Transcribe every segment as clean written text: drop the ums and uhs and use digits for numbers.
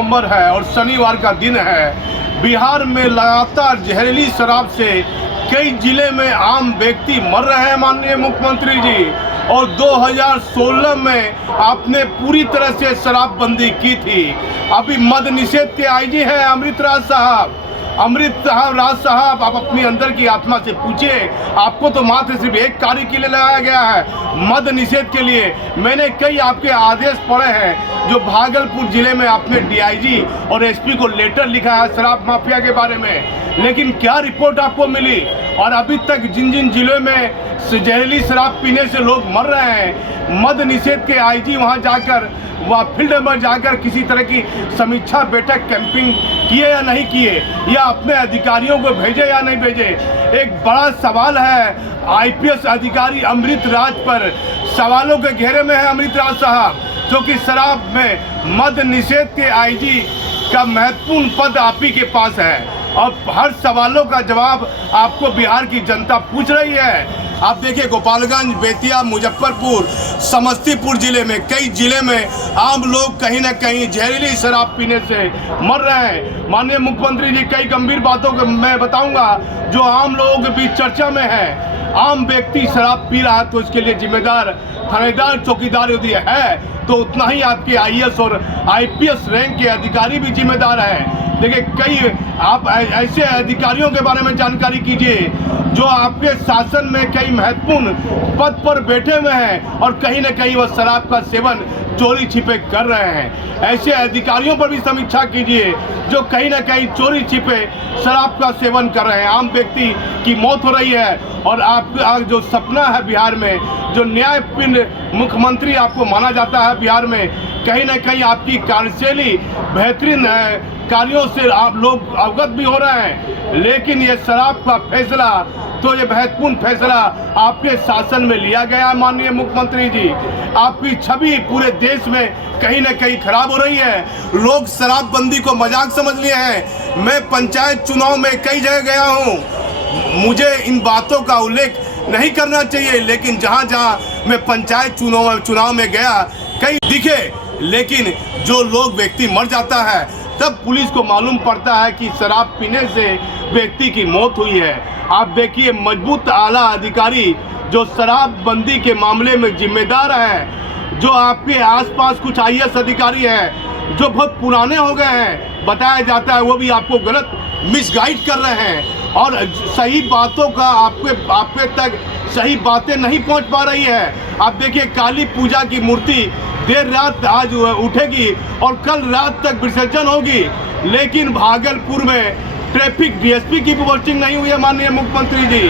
नवंबर है और शनिवार का दिन है। बिहार में लगातार जहरीली शराब से कई जिले में आम व्यक्ति मर रहे हैं माननीय मुख्यमंत्री जी। और 2016 में आपने पूरी तरह से शराबबंदी की थी। अभी मद निषेध के आईजी हैं अमृत राज साहब। राज साहब, आप अपनी अंदर की आत्मा से पूछिए, आपको तो मात्र सिर्फ एक कार्य के लिए लगाया गया है, मद निषेध के लिए। मैंने कई आपके आदेश पढ़े हैं जो भागलपुर जिले में आपने डीआईजी और एसपी को लेटर लिखा है शराब माफिया के बारे में, लेकिन क्या रिपोर्ट आपको मिली? और अभी तक जिन जिन जिलों में जहरीली शराब पीने से लोग मर रहे हैं, मद निषेध के आईजी वहां जाकर वह फील्ड में जाकर किसी तरह की समीक्षा बैठक कैंपिंग किए या नहीं किए, या अपने अधिकारियों को भेजे या नहीं भेजे? एक बड़ा सवाल है आईपीएस अधिकारी अमृत राज पर। सवालों के घेरे में है अमृत राज साहब, क्योंकि शराब में मद निषेध के आईजी का महत्वपूर्ण पद आप ही के पास है और हर सवालों का जवाब आपको बिहार की जनता पूछ रही है। आप देखिए गोपालगंज, बेतिया, मुजफ्फरपुर, समस्तीपुर जिले में, कई जिले में आम लोग कहीं ना कहीं जहरीली शराब पीने से मर रहे हैं। माननीय मुख्यमंत्री जी, कई गंभीर बातों को मैं बताऊंगा जो आम लोगों के बीच चर्चा में है। आम व्यक्ति शराब पी रहा है तो इसके लिए जिम्मेदार थानेदार, चौकीदार यदि है तो उतना ही आपके आईएएस और आईपीएस रैंक के अधिकारी भी जिम्मेदार हैं। देखिए, कई आप ऐसे अधिकारियों के बारे में जानकारी कीजिए जो आपके शासन में कई महत्वपूर्ण पद पर बैठे हुए हैं और कहीं न कहीं वह शराब का सेवन चोरी छिपे कर रहे हैं। ऐसे अधिकारियों पर भी समीक्षा कीजिए जो कहीं न कहीं चोरी छिपे शराब का सेवन कर रहे हैं। आम व्यक्ति की मौत हो रही है और आपका जो सपना है बिहार में, जो न्यायपूर्ण मुख्यमंत्री आपको माना जाता है बिहार में, कहीं न कहीं आपकी कार्यशैली बेहतरीन कार्यों से आप लोग अवगत भी हो रहे हैं, लेकिन ये शराब का फैसला, तो ये महत्वपूर्ण फैसला आपके शासन में लिया गया माननीय मुख्यमंत्री जी। आपकी छवि पूरे देश में कहीं न कहीं खराब हो रही है। लोग शराबबंदी को मजाक समझ लिए हैं। मैं पंचायत चुनाव में कई जगह गया हूँ, मुझे इन बातों का उल्लेख नहीं करना चाहिए, लेकिन जहाँ जहाँ मैं पंचायत चुनाव में गया कई दिखे, लेकिन जो लोग व्यक्ति मर जाता है तब पुलिस को मालूम पड़ता है कि शराब पीने से व्यक्ति की मौत हुई है। आप देखिए, मजबूत आला अधिकारी जो शराबबंदी के मामले में जिम्मेदार है, जो आपके आसपास कुछ आईएएस अधिकारी हैं जो बहुत पुराने हो गए हैं, बताया जाता है वो भी आपको गलत मिसगाइड कर रहे हैं और सही बातों का आपके तक सही बातें नहीं पहुंच पा रही है। आप देखिए, काली पूजा की मूर्ति देर रात आज उठेगी और कल रात तक विसर्जन होगी, लेकिन भागलपुर में ट्रैफिक डीएसपी की भी पोस्टिंग नहीं हुई है माननीय मुख्यमंत्री जी।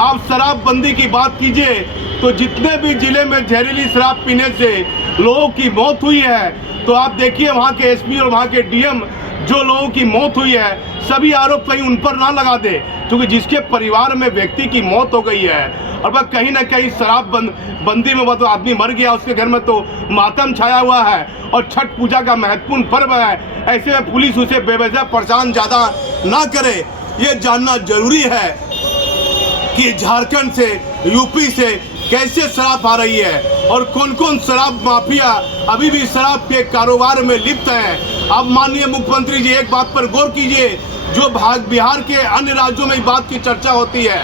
आप शराबबंदी की बात कीजिए तो जितने भी जिले में जहरीली शराब पीने से लोगों की मौत हुई है, तो आप देखिए वहाँ के एसपी और वहाँ के डीएम जो लोगों की मौत हुई है, सभी आरोप कहीं उन पर ना लगा दे, क्योंकि जिसके परिवार में व्यक्ति की मौत हो गई है और वह कहीं ना कहीं शराबबंदी में वह तो आदमी मर गया, उसके घर में तो मातम छाया हुआ है और छठ पूजा का महत्वपूर्ण पर्व है। ऐसे में पुलिस उसे बेवजह परेशान ज़्यादा ना करे। ये जानना जरूरी है कि झारखंड से, यूपी से कैसे शराब आ रही है और कौन कौन शराब माफिया अभी भी शराब के कारोबार में लिप्त हैं। अब माननीय मुख्यमंत्री जी, एक बात पर गौर कीजिए, जो बिहार के अन्य राज्यों में इस बात की चर्चा होती है,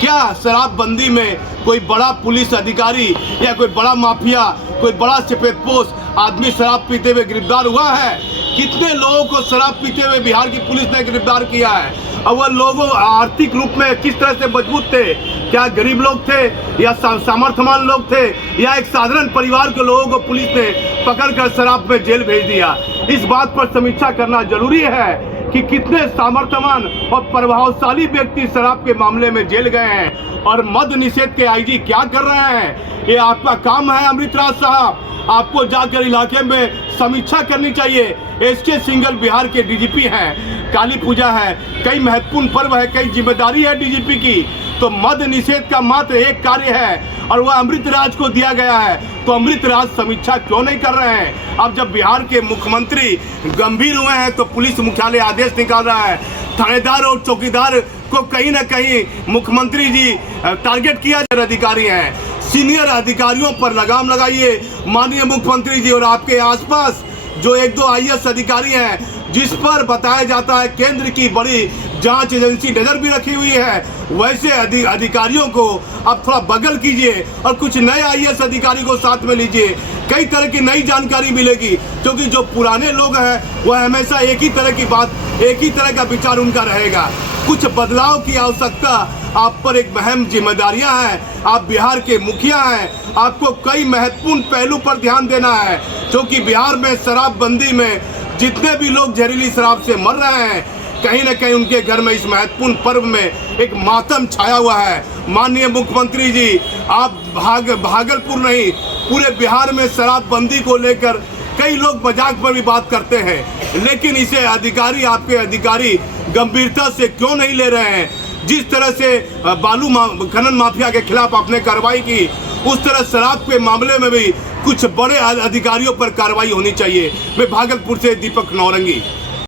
क्या शराबबंदी में कोई बड़ा पुलिस अधिकारी या कोई बड़ा माफिया, कोई बड़ा सफेदपोश आदमी शराब पीते हुए गिरफ्तार हुआ है? कितने लोगों को शराब पीते हुए बिहार की पुलिस ने गिरफ्तार किया है? और वह लोगों आर्थिक रूप में किस तरह से मजबूत थे? क्या गरीब लोग थे या सामर्थ्यवान लोग थे या एक साधारण परिवार के लोगों को पुलिस ने पकड़कर शराब में जेल भेज दिया? इस बात पर समीक्षा करना जरूरी है कि कितने सामर्थ्यवान और प्रभावशाली व्यक्ति शराब के मामले में जेल गए हैं और मद निषेध के आईजी क्या कर रहे हैं। ये आपका काम है अमृत राज साहब, आपको जाकर इलाके में समीक्षा करनी चाहिए। एसके सिंघल बिहार के डीजीपी हैं, काली पूजा है, कई महत्वपूर्ण पर्व है, कई जिम्मेदारी है डीजीपी की, तो मद निषेध का मात्र एक कार्य है और वह अमृत राज को दिया गया है, तो अमृत राज समीक्षा क्यों नहीं कर रहे हैं? अब जब बिहार के मुख्यमंत्री गंभीर हुए हैं तो पुलिस मुख्यालय आदेश निकाल रहा है, थानेदार और चौकीदार को कहीं ना कहीं मुख्यमंत्री जी टारगेट किया जा रहा। अधिकारी हैं, सीनियर अधिकारियों पर लगाम लगाइए माननीय मुख्यमंत्री जी, और आपके आसपास जो 1-2 IAS अधिकारी हैं जिस पर बताया जाता है केंद्र की बड़ी जांच एजेंसी नजर भी रखी हुई है, वैसे अधिकारियों को आप थोड़ा बगल कीजिए और कुछ नए IAS अधिकारी को साथ में लीजिए। कई तरह की नई जानकारी मिलेगी, क्योंकि जो पुराने लोग हैं वह हमेशा एक ही तरह की बात, एक ही तरह का विचार उनका रहेगा। कुछ बदलाव की आवश्यकता, आप पर एक अहम जिम्मेदारियां हैं, आप बिहार के मुखिया हैं, आपको कई महत्वपूर्ण पहलू पर ध्यान देना है, क्योंकि बिहार में शराबबंदी में जितने भी लोग जहरीली शराब से मर रहे हैं, कहीं न कहीं उनके घर में इस महत्वपूर्ण पर्व में एक मातम छाया हुआ है। माननीय मुख्यमंत्री जी, आप भागलपुर नहीं, पूरे बिहार में शराबबंदी को लेकर कई लोग मजाक में भी बात करते हैं, लेकिन इसे अधिकारी, आपके अधिकारी गंभीरता से क्यों नहीं ले रहे हैं? जिस तरह से बालू खनन माफिया के खिलाफ आपने कार्रवाई की, उस तरह शराब के मामले में भी कुछ बड़े अधिकारियों पर कार्रवाई होनी चाहिए। मैं भागलपुर से दीपक नौरंगी।